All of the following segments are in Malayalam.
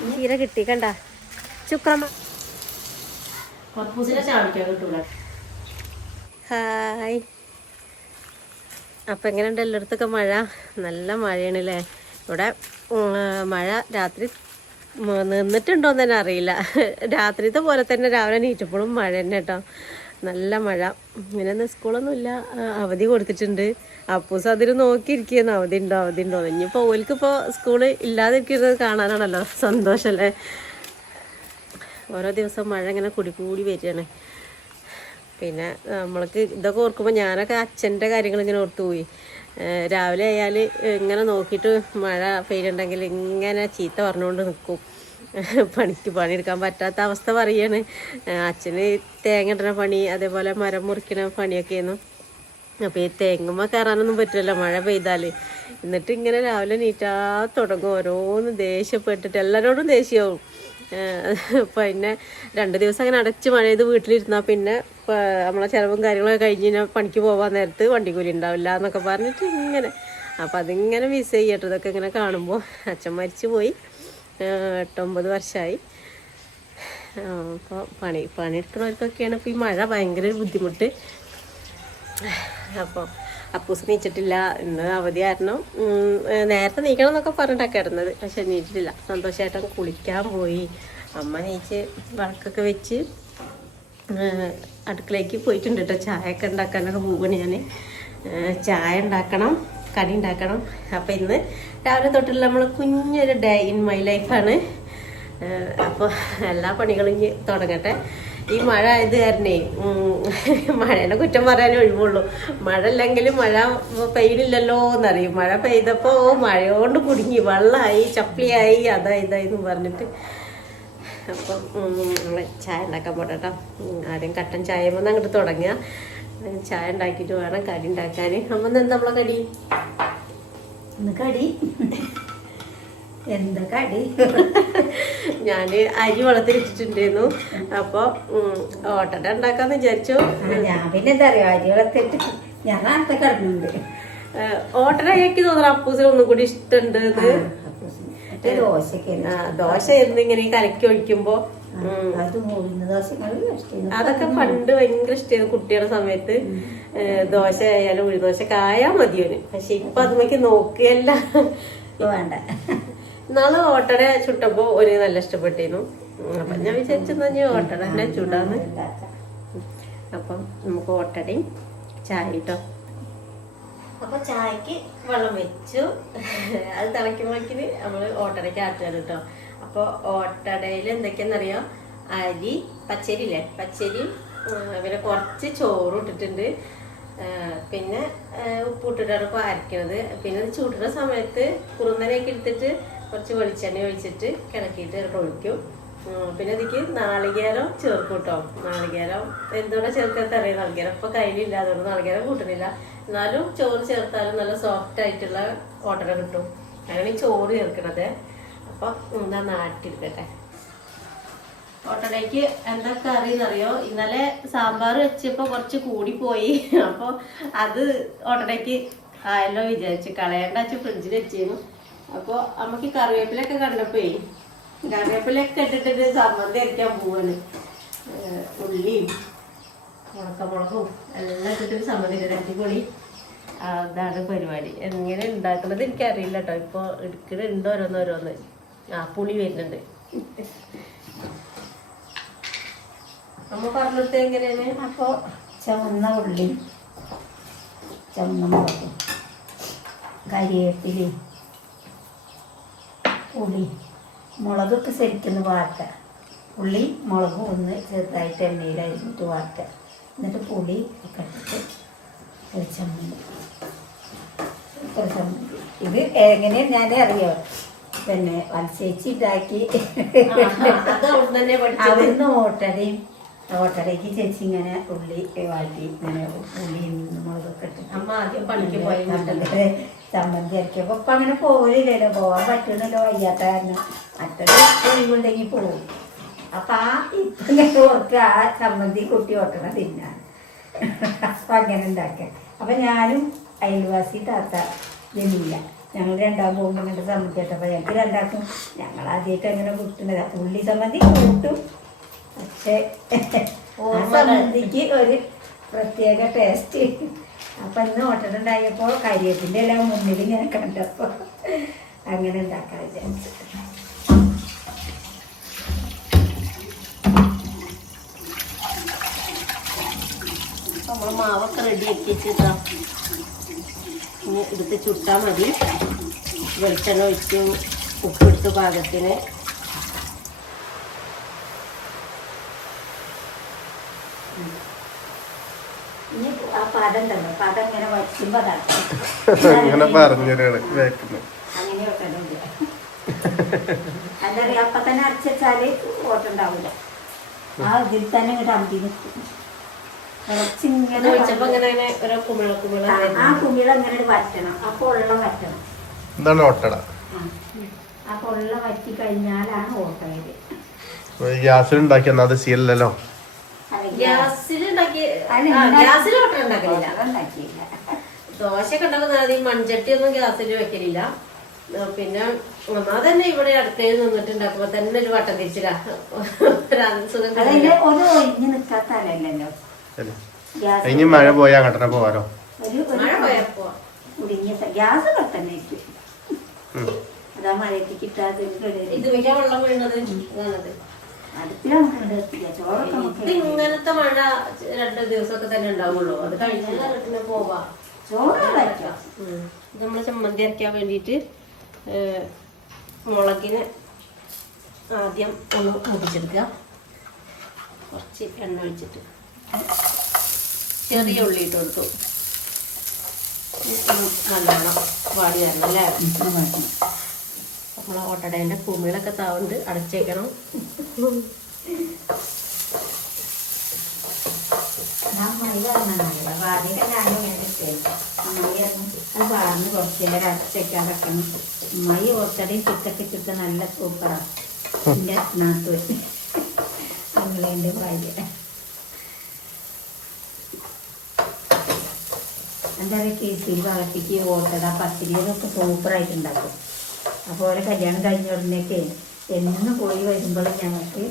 ചീര കിട്ടി കണ്ട ചുക്രമ ഹായ്. അപ്പം എങ്ങനെയുണ്ട് എല്ലായിടത്തൊക്കെ മഴ? നല്ല മഴയാണ് അല്ലേ? ഇവിടെ മഴ രാത്രി നിന്നിട്ടുണ്ടോയെന്ന് തന്നെ അറിയില്ല. രാത്രിത്തെ പോലെ തന്നെ രാവിലെ നീറ്റപ്പോഴും മഴ തന്നെ കേട്ടോ. നല്ല മഴ. ഇങ്ങനെ സ്കൂളൊന്നുമില്ല, അവധി കൊടുത്തിട്ടുണ്ട്. അപ്പൂസ് അതിന് നോക്കിയിരിക്കുന്നു അവധി ഉണ്ടോ ഇനിയിപ്പോൾ ഓൽക്കിപ്പോൾ സ്കൂള് ഇല്ലാതിരിക്കുന്നത് കാണാനാണല്ലോ സന്തോഷമല്ലേ. ഓരോ ദിവസം മഴ ഇങ്ങനെ കൂടി വരികയാണ്. പിന്നെ നമ്മൾക്ക് ഇതൊക്കെ ഓർക്കുമ്പോൾ ഞാനൊക്കെ അച്ഛൻ്റെ കാര്യങ്ങൾ ഇങ്ങനെ ഓർത്തു പോയി. രാവിലെ ആയാൽ ഇങ്ങനെ നോക്കിയിട്ട് മഴ പെയ്യുന്നുണ്ടെങ്കിൽ ഇങ്ങനെ ചീത്ത പറഞ്ഞുകൊണ്ട് നിൽക്കും. പണിയെടുക്കാൻ പറ്റാത്ത അവസ്ഥ പറയാണ്. അച്ഛന് തേങ്ങ ഇടുന്ന പണി, അതേപോലെ മരം മുറിക്കുന്ന പണിയൊക്കെയായിരുന്നു. അപ്പോൾ ഈ തെങ്ങുമ്മ കയറാനൊന്നും പറ്റില്ലല്ലോ മഴ പെയ്താൽ. എന്നിട്ട് ഇങ്ങനെ രാവിലെ നീറ്റാ തുടങ്ങും ഓരോന്ന് ദേഷ്യപ്പെട്ടിട്ട്, എല്ലാവരോടും ദേഷ്യമാവും. പിന്നെ 2 ദിവസം അങ്ങനെ അടച്ച് മഴ ചെയ്ത് വീട്ടിലിരുന്നാൽ പിന്നെ നമ്മളെ ചിലവും കാര്യങ്ങളൊക്കെ കഴിഞ്ഞ് പണിക്ക് പോകാൻ നേരത്ത് വണ്ടിക്കൂലി ഉണ്ടാവില്ല എന്നൊക്കെ പറഞ്ഞിട്ട് ഇങ്ങനെ. അപ്പോൾ അതിങ്ങനെ മിസ് ചെയ്യട്ടെ ഇതൊക്കെ ഇങ്ങനെ കാണുമ്പോൾ. അച്ഛൻ മരിച്ചു പോയി, 8-9 വർഷമായി. അപ്പോൾ പണിയെടുക്കുന്നവർക്കൊക്കെയാണ് ഇപ്പോൾ ഈ മഴ ഭയങ്കര ബുദ്ധിമുട്ട്. അപ്പോൾ അപ്പൂസ് നീച്ചിട്ടില്ല, ഇന്ന് അവധി കാരണം നേരത്തെ നീക്കണം എന്നൊക്കെ പറഞ്ഞിട്ടാണ് കിടന്നത്. പക്ഷെ നീച്ചിട്ടില്ല. സന്തോഷമായിട്ട് കുളിക്കാൻ പോയി. അമ്മ നീച്ച് വിളക്കൊക്കെ വെച്ച് അടുക്കളയ്ക്ക് പോയിട്ടുണ്ട് കേട്ടോ. ചായയൊക്കെ ഉണ്ടാക്കാനൊക്കെ പോവുകയാണ് ഞാൻ. ചായ ഉണ്ടാക്കണം, കടി ഉണ്ടാക്കണം. അപ്പോൾ ഇന്ന് രാവിലെ തൊട്ടുള്ള നമ്മൾ കുഞ്ഞൊരു ഡേ ഇൻ മൈ ലൈഫാണ്. അപ്പോൾ എല്ലാ പണികളും ഇനി തുടങ്ങട്ടെ. ഈ മഴ ആയത് കാരണേ മഴേനെ കുറ്റം പറയാനേ ഒഴിവുള്ളൂ. മഴ ഇല്ലെങ്കിലും മഴ പെയ്യുന്നില്ലല്ലോ എന്നറിയും. മഴ പെയ്തപ്പോൾ മഴയോണ്ട് കുടുങ്ങി, വെള്ളമായി, ചപ്പിളിയായി, ഇതായെന്ന് പറഞ്ഞിട്ട്. അപ്പം നമ്മൾ ചായ ഉണ്ടാക്കാൻ പോട്ടെ കേട്ടോ. ആദ്യം കട്ടൻ ചായ വന്ന് അങ്ങോട്ട് തുടങ്ങുക. ചായ ഉണ്ടാക്കിയിട്ട് വേണം കടി ഉണ്ടാക്കാൻ. അപ്പം എന്താ നമ്മളെ കടി? എന്താ കടി? ഞാൻ അരി വെള്ളത്തിലിട്ടിട്ടുണ്ടായിരുന്നു. അപ്പോൾ ഓട്ടട ഉണ്ടാക്കാന്ന് വിചാരിച്ചു. ഞാൻ പിന്നെ എന്താ അറിയോ, അരി വെള്ളത്തിട്ട് ഞാൻ നേരത്തെ കിടന്നുണ്ട്. ഓട്ടട എനിക്ക് തോന്നുന്നു അപ്പൂസിന് ഒന്നും കൂടി ഇഷ്ടമുണ്ട്. ദോശ ഇങ്ങനെ കലക്കി ഒഴിക്കുമ്പോ അതൊക്കെ പണ്ട് ഭയങ്കര ഇഷ്ടമായിരുന്നു കുട്ടികളുടെ സമയത്ത്. ദോശ ആയാലും ഉഴുദോശ ആയാൽ മതിയോന്. പക്ഷെ ഇപ്പൊ അതുമൊക്കെ നോക്കുകയല്ല, വേണ്ട. നാളെ ഓട്ടട ചുട്ടപ്പോ ഒരു നല്ല ഇഷ്ടപ്പെട്ടിരുന്നു. അപ്പൊ ഞാൻ വിചാരിച്ചു ഓട്ടട തന്നെ ചുടാന്ന്. അപ്പം നമുക്ക് ഓട്ടടയും ചായ കേട്ടോ. അപ്പൊ ചായക്ക് വെള്ളം വെച്ചു, അത് തിളയ്ക്കുമ്പോഴേക്കിന് നമ്മള് ഓട്ടടയ്ക്ക് ആട്ടുകയാണ് കേട്ടോ. അപ്പോൾ ഓട്ടടയിൽ എന്തൊക്കെയാണെന്നറിയാം, അരി പച്ചരി ഇല്ലേ, പച്ചരിയും പിന്നെ കുറച്ച് ചോറും ഇട്ടിട്ടുണ്ട്. പിന്നെ ഉപ്പിട്ടിട്ടാണ് ഇപ്പോൾ അരയ്ക്കുന്നത്. പിന്നെ ഇത് ചൂടുന്ന സമയത്ത് കുറുന്നനെയൊക്കെ എടുത്തിട്ട് കുറച്ച് വെളിച്ചെണ്ണ ഒഴിച്ചിട്ട് കിണക്കിയിട്ട് ഒഴിക്കും. പിന്നെ ഇതിക്ക് നാളികേരം ചേർക്കും കേട്ടോ. നാളികേരം എന്തുകൊണ്ട് ചേർക്കാത്ത അറിയാം. നാളികേരം ഇപ്പോൾ കയ്യിലില്ല, അതുകൊണ്ട് നാളികേരം കൂട്ടുന്നില്ല. എന്നാലും ചോറ് ചേർത്താലും നല്ല സോഫ്റ്റ് ആയിട്ടുള്ള ഓട്ടട കിട്ടും. അങ്ങനെ ചോറ് ചേർക്കണത്. അപ്പം എന്താ നാട്ടിരിക്കട്ടെ. ഓട്ടടയ്ക്ക് എന്താ കറി എന്നറിയോ? ഇന്നലെ സാമ്പാർ വെച്ചപ്പോൾ കുറച്ച് കൂടിപ്പോയി. അപ്പോൾ അത് ഓട്ടടയ്ക്ക് ആയല്ലോ വിചാരിച്ചു, കളയേണ്ട വെച്ച് ഫ്രിഡ്ജിൽ വെച്ചിരുന്നു. അപ്പോൾ നമുക്ക് കറിവേപ്പിലൊക്കെ കണ്ടപ്പോഴേ കറിവേപ്പിലൊക്കെ ഇട്ടിട്ട് ചമ്മന്തി അരയ്ക്കാൻ പോവാണ്. ഉള്ളിയും ഉണക്കമുളകും എല്ലാം ഇട്ടിട്ട് ചമ്മന്തി അരട്ടിപ്പൊളി. അതാണ് പരിപാടി. എങ്ങനെ ഉണ്ടാക്കുന്നത് എനിക്കറിയില്ല കേട്ടോ. ഇപ്പോൾ എടുക്കുന്നുണ്ട് ഓരോന്നോരോന്ന്. പുളി വരുന്നുണ്ട്. അമ്മ പറഞ്ഞിട്ട് എങ്ങനെയാണ്? അപ്പോൾ ചുവന്ന ഉള്ളി, ചുവന്ന മുളകും, കരിവേപ്പിലയും, പുളി, മുളകൊക്കെ ശരിക്കൊന്ന് വാട്ടുക. ഉള്ളി മുളകും ഒന്ന് ചെറുതായിട്ട് എണ്ണയിൽ അരിഞ്ഞിട്ട് വാട്ടുക. എന്നിട്ട് പുളി ഒക്കെ ഇട്ടിട്ട് ഒരു ചമ്മന്തി. ഇത് എങ്ങനെയാണ് ഞാൻ അറിയോ, പിന്നെ വത്സേച്ചി ഉണ്ടാക്കി അവിടുന്ന് ഓട്ടടയ്ക്ക് ചേച്ചി ഇങ്ങനെ ഉള്ളി വാട്ടി ഇങ്ങനെ ഉള്ളിയും മുളകൊക്കെ ഇട്ടിട്ട് ചമ്മന്തി അരക്കിയപ്പോൾ ഇപ്പം അങ്ങനെ പോകില്ലല്ലോ, പോകാൻ പറ്റുന്നല്ലോ വയ്യാത്ത കാരണം. മറ്റൊരു ഒഴിവുണ്ടെങ്കിൽ പോകും. അപ്പം ഇപ്പം ഇങ്ങനെ ഓർക്കുക ആ ചമ്മന്തി കുട്ടി ഓട്ടണ തിന്നാൻ. അപ്പം അങ്ങനെ ഉണ്ടാക്കുക. അപ്പം ഞാനും അയൽവാസി താത്ത ജമീല ഞങ്ങൾ രണ്ടാം പോകുമ്പോൾ ഇങ്ങോട്ട് സമ്മതി കേട്ടപ്പോൾ ഞങ്ങൾക്ക് രണ്ടാക്കും ഞങ്ങൾ ആദ്യമായിട്ട് അങ്ങനെ കൂട്ടുന്നത് ഉള്ളി സമ്മതി കൂട്ടും. പക്ഷേ ആ സമ്മതിക്ക് ഒരു പ്രത്യേക ടേസ്റ്റ്. അപ്പം ഇന്ന് ഓട്ടനുണ്ടായപ്പോൾ കരിവേപ്പിൻ്റെ എല്ലാം മുന്നിൽ ഇങ്ങനെ കണ്ടപ്പോൾ അങ്ങനെ ഉണ്ടാക്കാൻ വിചാരിച്ചു. നമ്മൾ മാവൊക്കെ റെഡിയാക്കി വെച്ചിട്ടാ ഇനി എടുത്ത് ചുട്ടാൽ മതി. വെളിച്ചെണ്ണ ഒഴിച്ച് ഉപ്പിട്ട് പാകത്തിന്. ഇനി ആ പദം ഉണ്ടല്ലോ, പദം ഇങ്ങനെ വയ്ക്കുമ്പോൾ അങ്ങനെ പറഞ്ഞാണ് അങ്ങനെ ഓട്ടമില്ല. എന്താ പറയുക, അപ്പം തന്നെ അരച്ചാൽ ഓട്ടുണ്ടാവില്ല. ആ ഇതിൽ തന്നെ ഇങ്ങോട്ട് അമ്പി നിൽക്കും. ഒഴിച്ചപ്പോ ഇങ്ങനെ ഓരോ കുമിള കുമിള ആ കുമിള അങ്ങനെ വറ്റണം. ആ പൊള്ള വറ്റണം. ഇതാണ് ഓട്ടട. ആ പൊള്ള വറ്റി കഴിഞ്ഞാലാണ് ഓട്ടയത്. ഗ്യാസിൽ ഉണ്ടാക്കി അത് ശീലല്ലോ. ഗ്യാസിലുണ്ടാക്കി ഗ്യാസിൽ ഓട്ട ഉണ്ടാക്കലില്ല. ദോശയൊക്കെ ഉണ്ടാക്കുന്നത് ഈ മൺചട്ടി ഒന്നും ഗ്യാസിൽ വെക്കലില്ല. പിന്നെ ഒന്നാ തന്നെ ഇവിടെ അടുക്കളയിൽ നിന്നിട്ട് ഉണ്ടാക്കുമ്പോ തന്നെ ഒരു വട്ടം തിരിച്ചില്ല. ഒഴിഞ്ഞ് നിൽക്കാത്തല്ലോ. ഇനി മഴ പോയാ അങ്ങോട്ടെ പോവാലോ. മഴ പോയപ്പോ ഗ്യാസ് പെട്ടെന്ന് അതാ മഴയ്ക്ക് കിട്ടാതെ ഇത് വെക്കാൻ വെള്ളം വീണത് ഇതാണത്. ചോറൊക്കെ ഇങ്ങനത്തെ മഴ 2 ദിവസമൊക്കെ തന്നെ ഉണ്ടാവുള്ളൂ. അത് കഴിഞ്ഞാൽ പോവാ. ചോറ് വയ്ക്കാം. നമ്മള് ചമ്മന്തി അരയ്ക്കാൻ വേണ്ടിയിട്ട് മുളകിന് ആദ്യം ഒന്ന് മുറിച്ചെടുക്കുക. കുറച്ച് എണ്ണ ഒഴിച്ചിട്ട് ചെറിയ ഉള്ളി ഇട്ട് കൊടുത്തു. നല്ലോണം വാടി വരണം അല്ലേ? നമ്മളെ ഓട്ടടേൻ്റെ കുമിളൊക്കെ താവുണ്ട് അടച്ചേക്കണം. വളർന്ന് കുറച്ചേരം അടച്ചേക്കാൻ വെക്കണം. അമ്മായി ഓർച്ചടയും ചിക്കൊക്കെ ചുട്ട നല്ല സൂപ്പറാണ്. എൻ്റെ നാട്ടു ഞങ്ങളെൻ്റെ ഭാര്യ എന്താ പറയുക, കേസിൽ വളർത്തിക്ക് ഓട്ടട പത്തിരി അതൊക്കെ സൂപ്പറായിട്ടുണ്ടാക്കും. അപ്പോൾ ഓരോ കല്യാണം കഴിഞ്ഞ ഉടനെയൊക്കെ എന്നും പോയി വരുമ്പോഴും ഞങ്ങൾക്ക്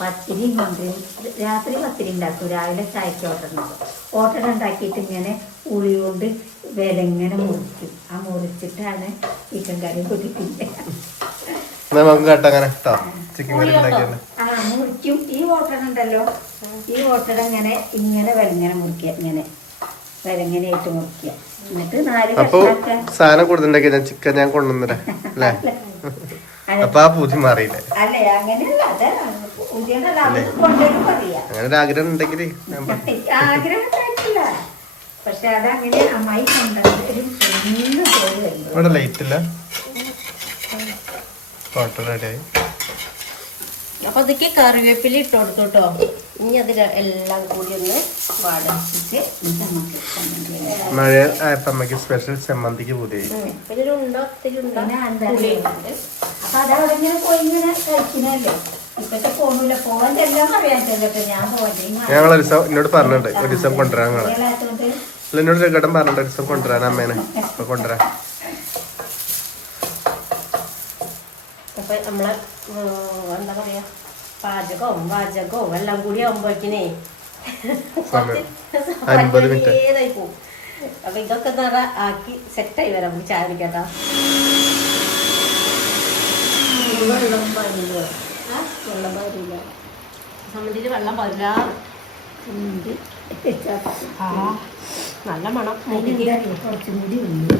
പത്തിരി കൊണ്ടുവരും. രാത്രി പത്തിരി ഉണ്ടാക്കും, രാവിലെ ചായക്ക് ഓട്ടട ഉണ്ടാക്കും. ഓട്ടട ഉണ്ടാക്കിയിട്ട് ഇങ്ങനെ ഉളി കൊണ്ട് വിലങ്ങനെ മുറിക്കും. ആ മുറിച്ചിട്ടാണ് ചിക്കൻ കറി പൊടിക്കുന്നത്. മുറിക്കും. ഈ ഓട്ടട ഉണ്ടല്ലോ, ഈ ഓട്ടട ഇങ്ങനെ വിലങ്ങനെ മുറിക്കുക, ഇങ്ങനെ വിലങ്ങനെയായിട്ട് മുറിക്കുക. എന്നിട്ട് 4 കഷ്ണാക്ക. സാധനം കൊടുത്തിട്ടുണ്ടെങ്കിൽ ചിക്കൻ ഞാൻ കൊണ്ടുവന്നിരാ അല്ലേ? അപ്പൊ ആ പൂതി മാറിയില്ലേ? അല്ലേ അങ്ങനെയല്ല, അതെ കൊണ്ടുവരും പറയാ. അങ്ങനെ ഒരു ആഗ്രഹം ഉണ്ടെങ്കിൽ ആഗ്രഹം കഴിച്ചില്ല. പക്ഷെ അതങ്ങനെ അമ്മായി കൊണ്ടുവരും. ഇവിടെ ലൈറ്റ് ഇല്ല. റെഡിയായി. അപ്പൊ അതൊക്കെ കറിവേപ്പില ഇട്ട് കൊടുത്തു കേട്ടോ. ഇനി അതിൽ എല്ലാം കൂടി ഒന്ന് വാടിച്ചിട്ട് മഴ ആയപ്പോ അമ്മക്ക് സ്പെഷ്യൽ ചമ്മന്തിക്ക് പൂതിയായി. പിന്നെ ഉണ്ടോ ഒത്തിരി ഉണ്ടോ. അപ്പൊ അതവിടെ ഇങ്ങനെ പോയി ഇങ്ങനെ കഴിക്കുന്നല്ലേ. ഇപ്പത്തെ പോണില്ല, പോകാൻ എല്ലാം അറിയാത്തല്ലോ. ഞാൻ പോകണ്ടേ, ഞങ്ങൾ ഒരു ദിവസം എന്നോട് പറഞ്ഞിട്ടുണ്ട് ഒരു ദിവസം കൊണ്ടുവരാൻ. എന്നോട് ഒരു ഘട്ടം പറഞ്ഞിട്ടുണ്ട് ഒരു ദിവസം കൊണ്ടുവരാൻ അമ്മേനെ. അപ്പൊ കൊണ്ടുവരാൻ. അപ്പൊ നമ്മളെ എന്താ പറയാ, പാചകവും എല്ലാം കൂടി ആവുമ്പോഴേക്കിനേ 50 മിനിറ്റ് ഏതായി പോവും. അപ്പൊ ഇതൊക്കെ ആക്കി സെറ്റായി വരാം. നമുക്ക് ചായ കുടിക്കാട്ടാ. വെള്ളം പാരില്ല, സമ്മതിയിൽ വെള്ളം പാരില്ല. നല്ല മണം. കുറച്ചും കൂടി ഉണ്ട്.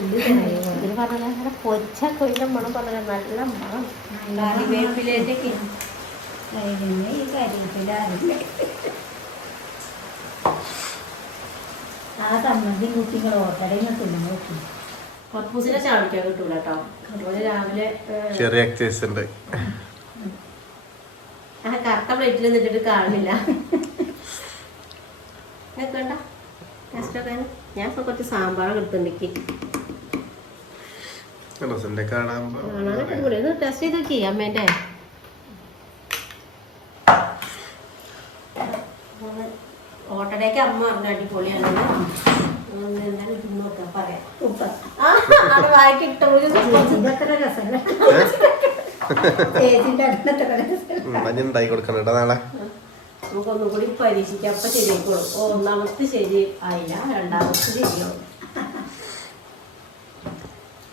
ഇതിന് പറഞ്ഞ പൊരിച്ച കൊയിലെ മണം പറഞ്ഞ നല്ല മണം. കറിവേപ്പിലേക്ക് ഈ കരിവേപ്പില ആ സമ്മതി കുട്ടികൾ ഓട്ടടയും തിന്നു നോക്കി. കർപ്പൂസിനെ ചാവിക്കാൻ കിട്ടൂല കേട്ടോ. അതുപോലെ രാവിലെ ചെറിയ എക്സസൈസ് ഉണ്ട്. ആ കറുത്ത പ്ലേറ്റിൽ നിന്നിട്ട് കാണില്ല. വേണ്ട ഞാൻ കുറച്ച് സാമ്പാറൊക്കെ എടുത്തുണ്ടെങ്കിൽ ടെസ്റ്റ് ചെയ്ത് നോക്കി അമ്മേന്റെ. ഓട്ടടയ്ക്ക് അമ്മ പറഞ്ഞ അടിപൊളിയാണ്. നോക്കാം പറയാം. സൂപ്പർ. അവിടെ വായിക്ക് ഇട്ട ചേച്ചിന്റെ അത്ര രസമല്ല. ചേച്ചിന്റെ അത്ര രസം. മഞ്ഞ ഉണ്ടാക്കി കൊടുക്കണം കേട്ടോ നാളെ. നമുക്കൊന്നും കൂടി പരീക്ഷിക്കാം. അപ്പൊ ശരിയായിക്കോളും. ഒന്നാമത്തെ ശരി ആയില്ല, രണ്ടാമത്തെ ശരിയാവും.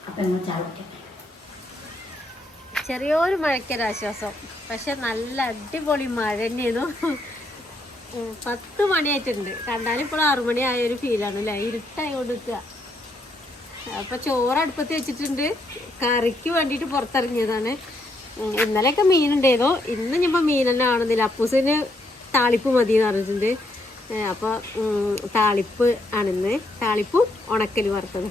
അപ്പൊ നിങ്ങൾ ചാവട്ടെ. ചെറിയൊരു മഴയ്ക്കൊരാശ്വാസം. പക്ഷെ നല്ല അടിപൊളി മഴ തന്നെയായിരുന്നു. 10 മണിയായിട്ടുണ്ട്. കണ്ടാലും ഇപ്പോൾ 6 മണി ആയൊരു ഫീലാണ് അല്ലേ. ഇരുട്ടായോണ്ട് നിൽക്കുക. അപ്പൊ ചോറ് അടുപ്പത്ത് വെച്ചിട്ടുണ്ട്. കറിക്ക് വേണ്ടിയിട്ട് പുറത്തിറങ്ങിയതാണ്. ഇന്നലെയൊക്കെ മീനുണ്ടായതോ, ഇന്ന് ഞമ്മ മീൻ തന്നെ ആണെന്നില്ല. അപ്പൂസിന് താളിപ്പ് മതി എന്ന് പറഞ്ഞിട്ടുണ്ട്. അപ്പോൾ താളിപ്പ് ആണിന്ന്. താളിപ്പും ഉണക്കൽ വറുത്തത്.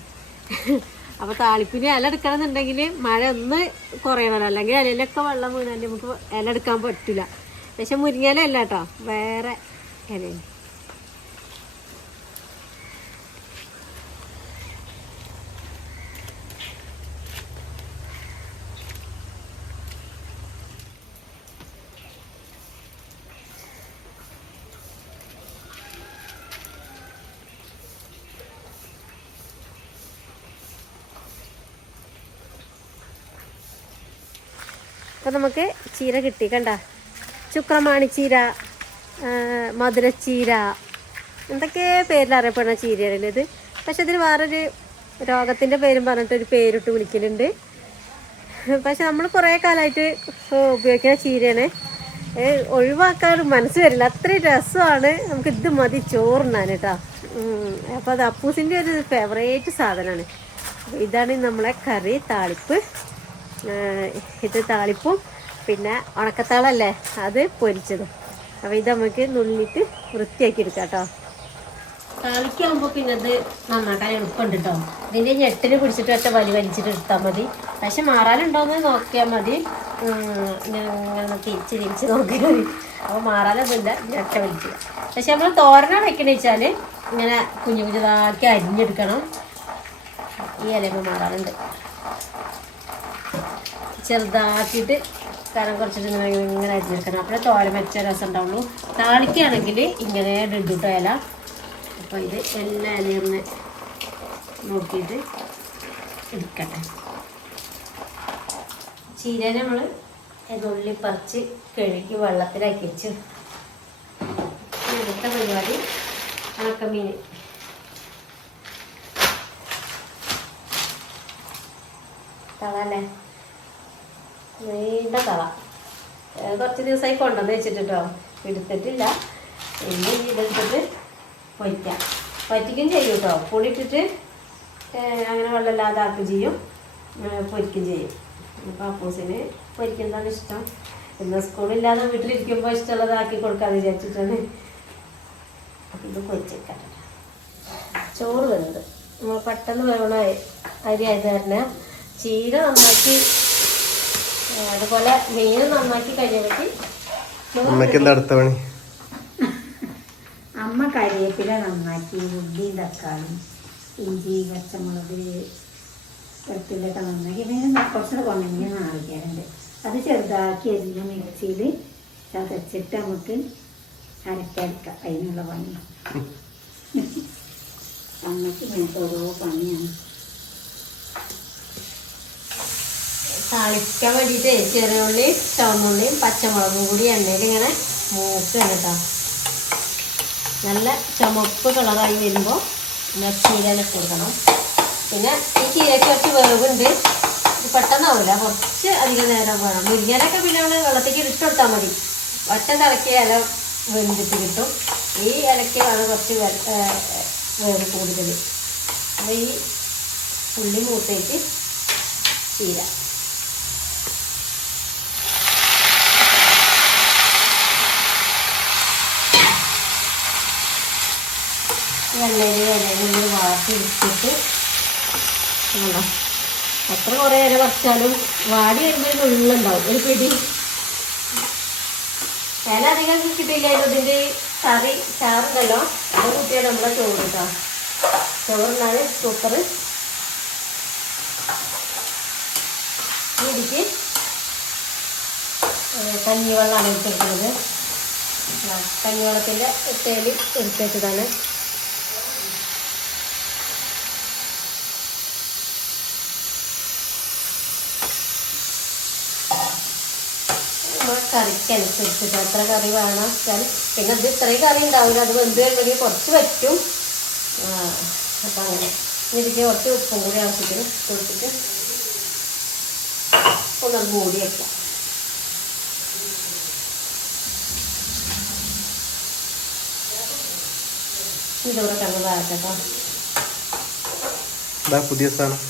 അപ്പോൾ താളിപ്പിന് ഇല എടുക്കണമെന്നുണ്ടെങ്കിൽ മഴ ഒന്ന് കുറയണമല്ലോ, അല്ലെങ്കിൽ ഇലയിലൊക്കെ വെള്ളം വീണാൽ നമുക്ക് ഇല എടുക്കാൻ പറ്റില്ല. പക്ഷെ മുരിങ്ങയില അല്ല കേട്ടോ, വേറെ ഇലയാണ്. അപ്പോൾ നമുക്ക് ചീര കിട്ടി. കണ്ട, ചുക്രമാണിച്ചീര, മധുരച്ചീര, എന്തൊക്കെ പേരിലറിയപ്പെടുന്ന ചീരയാണല്ലോ ഇത്. പക്ഷെ ഇതിന് വേറൊരു രോഗത്തിൻ്റെ പേരും പറഞ്ഞിട്ടൊരു പേരിട്ട് വിളിക്കലുണ്ട്. പക്ഷെ നമ്മൾ കുറേ കാലമായിട്ട് ഉപയോഗിക്കുന്ന ചീരയാണ്. ഒഴിവാക്കാൻ മനസ്സ് വരില്ല, അത്രയും രസമാണ്. നമുക്ക് ഇത് മതി ചോറുണ്ണാൻ കേട്ടോ. അപ്പോൾ അത് അപ്പൂസിൻ്റെ ഒരു ഫേവറേറ്റ് സാധനമാണ്. ഇതാണ് നമ്മളെ കറി, താളിപ്പ്. ഇത് താളിപ്പും പിന്നെ ഉണക്കത്താളല്ലേ അത് പൊരിച്ചതും. അപ്പോൾ ഇത് നമുക്ക് നുള്ളിയിട്ട് വൃത്തിയാക്കി എടുക്കാം കേട്ടോ. താളിക്കാകുമ്പോൾ പിന്നെ അത് നന്നാക്കാൻ എളുപ്പമുണ്ട് കേട്ടോ. ഇതിൻ്റെ ഞെട്ടിന് പിടിച്ചിട്ട് ഒറ്റ വലിച്ചിട്ട് എടുത്താൽ മതി. പക്ഷെ മാറാനുണ്ടോയെന്ന് നോക്കിയാൽ മതി. ഇങ്ങനെ തിരിച്ച് നോക്കിയാൽ മതി. അപ്പോൾ മാറാനൊന്നുമില്ല, ഞെട്ട വലിക്കുക. പക്ഷെ നമ്മൾ തോരന വെക്കണമെന്ന് വെച്ചാൽ ഇങ്ങനെ കുഞ്ഞുതാക്കി അരിഞ്ഞെടുക്കണം. ഈ ഇലകൾ മാറാനുണ്ട്. ചെറുതാക്കിയിട്ട് കനം കുറച്ചിട്ട് ഇങ്ങനെ അരിഞ്ഞെടുക്കണം. അപ്പോഴേ തോരൻ വെച്ച രസം ഉണ്ടാവുള്ളൂ. താളിക്കുകയാണെങ്കിൽ ഇങ്ങനെ ഇട്ടിട്ടോ ഇല. അപ്പോൾ ഇത് എല്ലാ ഇലയൊന്ന് നോക്കിയിട്ട് എടുക്കട്ടെ. ചീര നമ്മൾ നുള്ളി പറിച്ച് കഴുകി വെള്ളത്തിലാക്കി വെച്ചു. അടുത്ത പരിപാടി ഉണക്കമീൻ. തളല്ലേ, നീണ്ട തള. കുറച്ച് ദിവസമായി കൊണ്ടുവന്ന് വെച്ചിട്ടോ, എടുത്തിട്ടില്ല. ഇനി ഇതെടുത്തിട്ട് പൊരിക്കാം. പറ്റിക്കും ചെയ്യും കേട്ടോ. പുളിയിട്ടിട്ട് അങ്ങനെ വെള്ളമില്ലാതെ ആക്കുകയും ചെയ്യും, പൊരിക്കും ചെയ്യും. അപ്പോൾ അപ്പൂസിന് പൊരിക്കുന്നതാണ് ഇഷ്ടം. ഇന്ന് സ്കൂളില്ലാതെ വീട്ടിലിരിക്കുമ്പോൾ ഇഷ്ടമുള്ളതാക്കി കൊടുക്കാമെന്ന് വിചാരിച്ചിട്ടാണ്. അപ്പം ഇത് പൊരിച്ചേക്കാം. ചോറ് വരുന്നത് നമ്മൾ പെട്ടെന്ന് വേണ അരി ആയത് തന്നെ ചീര നന്നാക്കി, അതുപോലെ മീൻ നന്നാക്കി കഴിഞ്ഞിട്ട് അമ്മയ്ക്ക് എന്താ അടുത്ത പണി? അമ്മ കരിവേപ്പില നന്നാക്കി, ഉള്ളിയും തക്കാളി, ഇഞ്ചി, പച്ചമുളക്, വെളുത്തുള്ളിയൊക്കെ നന്നാക്കി. പിന്നെ കുറച്ചുകൂടെ കൊണ്ടെങ്കിൽ നാളികേരുണ്ട്. അത് ചെറുതാക്കി അരിഞ്ഞ മിക്സിയിൽ ചതച്ചിട്ട് നമുക്ക് അരക്കരക്കാം. അതിനുള്ള പണി അമ്മയ്ക്ക് ഇങ്ങനത്തെ ഓരോ പണിയാണ്. താളിക്കാൻ വേണ്ടിയിട്ട് ചെറിയ ഉള്ളി, ചുവന്നുള്ളിയും പച്ചമുളകും കൂടി എണ്ണയിൽ ഇങ്ങനെ മൂക്കുകയാണ് കേട്ടോ. നല്ല ചുമപ്പ് കളറായി വരുമ്പോൾ ചീരയിലൊക്കെ കൊടുക്കണം. പിന്നെ ഈ ചീരയ്ക്ക് കുറച്ച് വേവുണ്ട്, പെട്ടെന്നാവില്ല, കുറച്ച് അധികം നേരം വേണം. മുരിങ്ങയിലൊക്കെ പിന്നെ നമ്മൾ വെള്ളത്തേക്ക് ഇട്ട് കൊടുത്താൽ മതി. ഒറ്റ തിളക്കിയ ഇല വെന്തിട്ട് കിട്ടും. ഈ ഇലക്കാണ് കുറച്ച് വേവ് കൂടുതൽ. അപ്പോൾ ഈ ഉള്ളി മൂത്തേക്ക് ചീര ഇലയിൽ വാട്ടി എടുത്തിട്ട് എത്ര കുറേ ഇല പറിച്ചാലും വാടി വരുമ്പോൾ ഉള്ളുണ്ടാവും ഒരു പിടി. ഇല അധികം കിട്ടിയില്ലായിരുന്നു. ഇതിൻ്റെ കറി ചാറുണ്ടല്ലോ, അത് കൂട്ടിയാണ് നമ്മളെ ചോറ് കേട്ടോ. ചോറിനാണ് സൂപ്പർ. ഇതിക്ക് കഞ്ഞിവെള്ളമാണ് എടുത്തിരിക്കുന്നത്. കഞ്ഞിവെള്ളത്തിൻ്റെ തേല് എടുത്ത് വെച്ചതാണ്. നമ്മുടെ കറിക്കനുസരിച്ചിട്ട് എത്ര കറി വേണം വെച്ചാൽ പിന്നെ ഇത് ഇത്രയും കറി ഉണ്ടാവില്ല, അത് വെന്ത് കഴിഞ്ഞെങ്കിൽ കുറച്ച് വയ്ക്കും. അപ്പം അങ്ങനെ ഇതിലേക്ക് കുറച്ച് ഉപ്പും കൂടി ആവശ്യത്തിന് കൊടുത്തിട്ട് ഒന്ന് മൂടി വയ്ക്കാം. ഇതോടെ കണ്ടതാകട്ടോ. പുതിയ സാധനം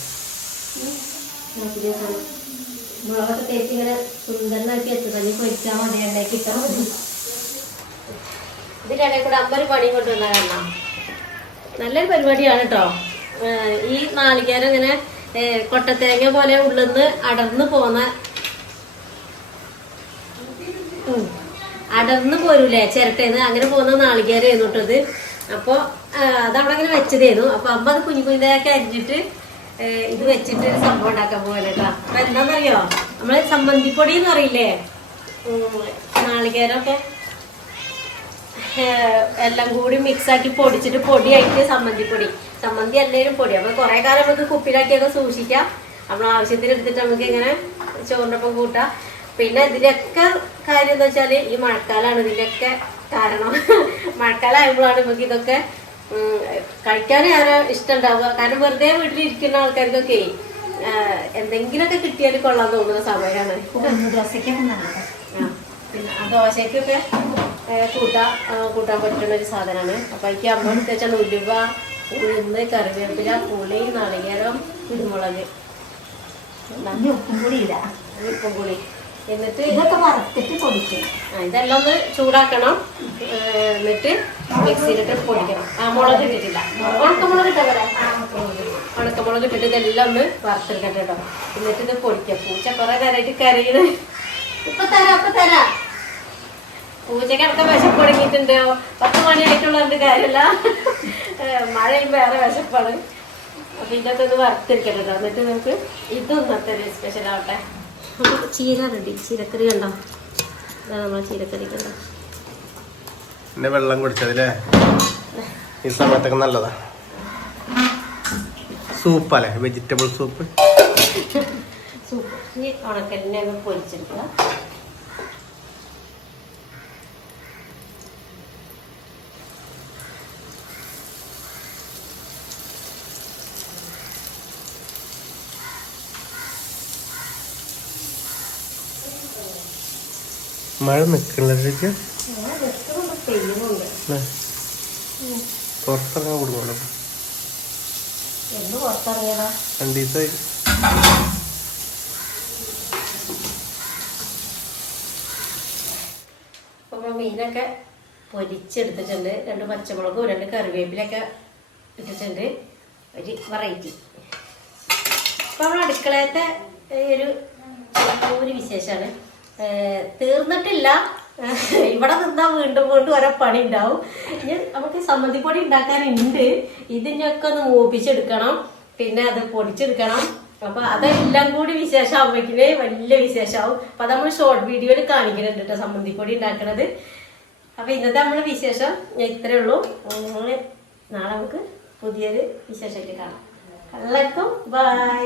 മുളകൊക്കെ തേച്ച് ഇങ്ങനെ സുന്ദരനാക്കി വെച്ചത് പൊരിച്ചാൽ മതി, എണ്ണയ്ക്ക് ഇട്ടാൽ മതി. ഇതിൻ്റെ ഇടയിൽ കൂടെ അമ്മ ഒരു പണി കൊണ്ടുവന്ന കാരണം നല്ലൊരു പരിപാടിയാണ് കേട്ടോ. ഈ നാളികേരം ഇങ്ങനെ കൊട്ടത്തേങ്ങ പോലെ ഉള്ളിന്ന് അടർന്ന് പോരൂലേ ചിരട്ടേന്ന്, അങ്ങനെ പോകുന്ന നാളികേരം എന്നിട്ടത്. അപ്പോൾ അതവിടെ ഇങ്ങനെ വെച്ചതായിരുന്നു. അപ്പോൾ അമ്മ അത് കുഞ്ഞു കുഞ്ഞിതാക്കി അരിഞ്ഞിട്ട് ഇത് വെച്ചിട്ട് ഒരു സംഭവം ഉണ്ടാക്കാൻ പോലെ കേട്ടോ. അപ്പം എന്താണെന്നറിയോ, നമ്മൾ സമ്മന്തിപ്പൊടി എന്ന് പറയില്ലേ, നാളികേരമൊക്കെ എല്ലാം കൂടി മിക്സാക്കി പൊടിച്ചിട്ട് പൊടിയായിട്ട് സമ്മന്തി എല്ലാവരും പൊടി. അപ്പോൾ കുറേ കാലം നമുക്ക് കുപ്പിയിലാക്കിയൊക്കെ സൂക്ഷിക്കാം. നമ്മൾ ആവശ്യത്തിന് എടുത്തിട്ട് നമുക്ക് ഇങ്ങനെ ചോറിനൊപ്പം കൂട്ടാം. പിന്നെ ഇതിൻ്റെയൊക്കെ കാര്യം എന്താ വെച്ചാൽ ഈ മഴക്കാലമാണ് ഇതിൻ്റെയൊക്കെ കാരണം. മഴക്കാലം ആകുമ്പോഴാണ് നമുക്ക് ഇതൊക്കെ കഴിക്കാൻ ആരോ ഇഷ്ടം ഉണ്ടാവുക. കാരണം വെറുതെ വീട്ടിലിരിക്കുന്ന ആൾക്കാർക്കൊക്കെ എന്തെങ്കിലുമൊക്കെ കിട്ടിയാൽ കൊള്ളാൻ തോന്നുന്ന സമയമാണ്. പിന്നെ ആ ദോശയ്ക്കൊക്കെ കൂട്ടാൻ പറ്റുന്ന ഒരു സാധനമാണ്. അപ്പം എനിക്ക് അമ്മ എടുത്ത് വെച്ചാൽ ഉലുവ, ഉഴുന്ന്, കറിവേപ്പില, പുളി, നാളികേരം, കുരുമുളക്, ഉപ്പും കൂടി ഇല്ല, ഉപ്പും കൂടി. എന്നിട്ട് ഇതൊക്കെ വറുത്തിട്ട് പൊടിക്കണം. ഇതെല്ലാം ഒന്ന് ചൂടാക്കണം. എന്നിട്ട് മിക്സിയിലിട്ട് പൊടിക്കണം. മുളക് ഇട്ടിട്ടില്ല, ഉണക്കമുളക് ഇട്ടാ വരാം. ഉണക്കമുളക് ഇട്ടിട്ട് ഇതെല്ലാം ഒന്ന് വറുത്തെടുക്കട്ടെ കേട്ടോ. എന്നിട്ട് ഇത് പൊടിക്കാം. പൂച്ച കുറെ നേരമായിട്ട് കരയുന്നത്. ഇപ്പൊ തരാം. പൂച്ചക്കടക്കം വിശപ്പ് തുടങ്ങിയിട്ടുണ്ട്. 10 മണിയായിട്ടുള്ളതിന്റെ കാര്യമല്ല, മഴയും വേറെ വിശപ്പാണ്. അപ്പൊ ഇതൊക്കെ ഒന്ന് വറുത്തെടുക്കട്ടെ കേട്ടോ. എന്നിട്ട് നമുക്ക് ഇതൊന്നത്തെ ഒരു സ്പെഷ്യൽ ആവട്ടെ. നമുക്ക് ചീര റെഡി. ചീരക്കറി കണ്ടോ, ഇതാണ് നമ്മളെ ചീരക്കറി കണ്ടോ. പിന്നെ വെള്ളം കുടിച്ചതില്ലേ, ഈ സമയത്തൊക്കെ നല്ലതാ. സൂപ്പല്ലേ, വെജിറ്റബിൾ സൂപ്പ്. ഈ ഉണക്കലിനെ പൊരിച്ചെടുക്കുക. മഴ നിൽക്കണില്ല, പുറത്തിറങ്ങാൻ കൊടുക്കണോ? എന്ന് പുറത്തിറങ്ങിയതാ 2 ദിവസമായി. അപ്പോൾ മീനൊക്കെ പൊരിച്ചെടുത്തിട്ടുണ്ട്. 2 പച്ചമുളകും 2 കറിവേപ്പിലൊക്കെ ഇട്ടിട്ടുണ്ട്. ഒരു വെറൈറ്റി. അപ്പോൾ നമ്മൾ അടുക്കളയത്തെ ഒരു വിശേഷമാണ്. തീർന്നിട്ടില്ല. ഇവിടെ നിന്നാൽ വീണ്ടും ഓരോ പണി ഉണ്ടാവും. ഇനി നമുക്ക് സമ്മതിപ്പൊടി ഉണ്ടാക്കാനുണ്ട്. ഇതിനൊക്കെ ഒന്ന് മൂപ്പിച്ചെടുക്കണം, പിന്നെ അത് പൊടിച്ചെടുക്കണം. അപ്പൊ അതെല്ലാം കൂടി വിശേഷമാകുമ്പോഴേക്കിന് വലിയ വിശേഷമാവും. അപ്പൊ അത് നമ്മൾ ഷോർട്ട് വീഡിയോയിൽ കാണിക്കുന്നുണ്ട് കേട്ടോ, സമ്മതിപ്പൊടി ഉണ്ടാക്കണത്. അപ്പൊ ഇന്നത്തെ നമ്മള് വിശേഷം ഇത്രയേ ഉള്ളൂ. നാളെ നമുക്ക് പുതിയൊരു വിശേഷമായിട്ട് കാണാം. എല്ലാവർക്കും ബൈ.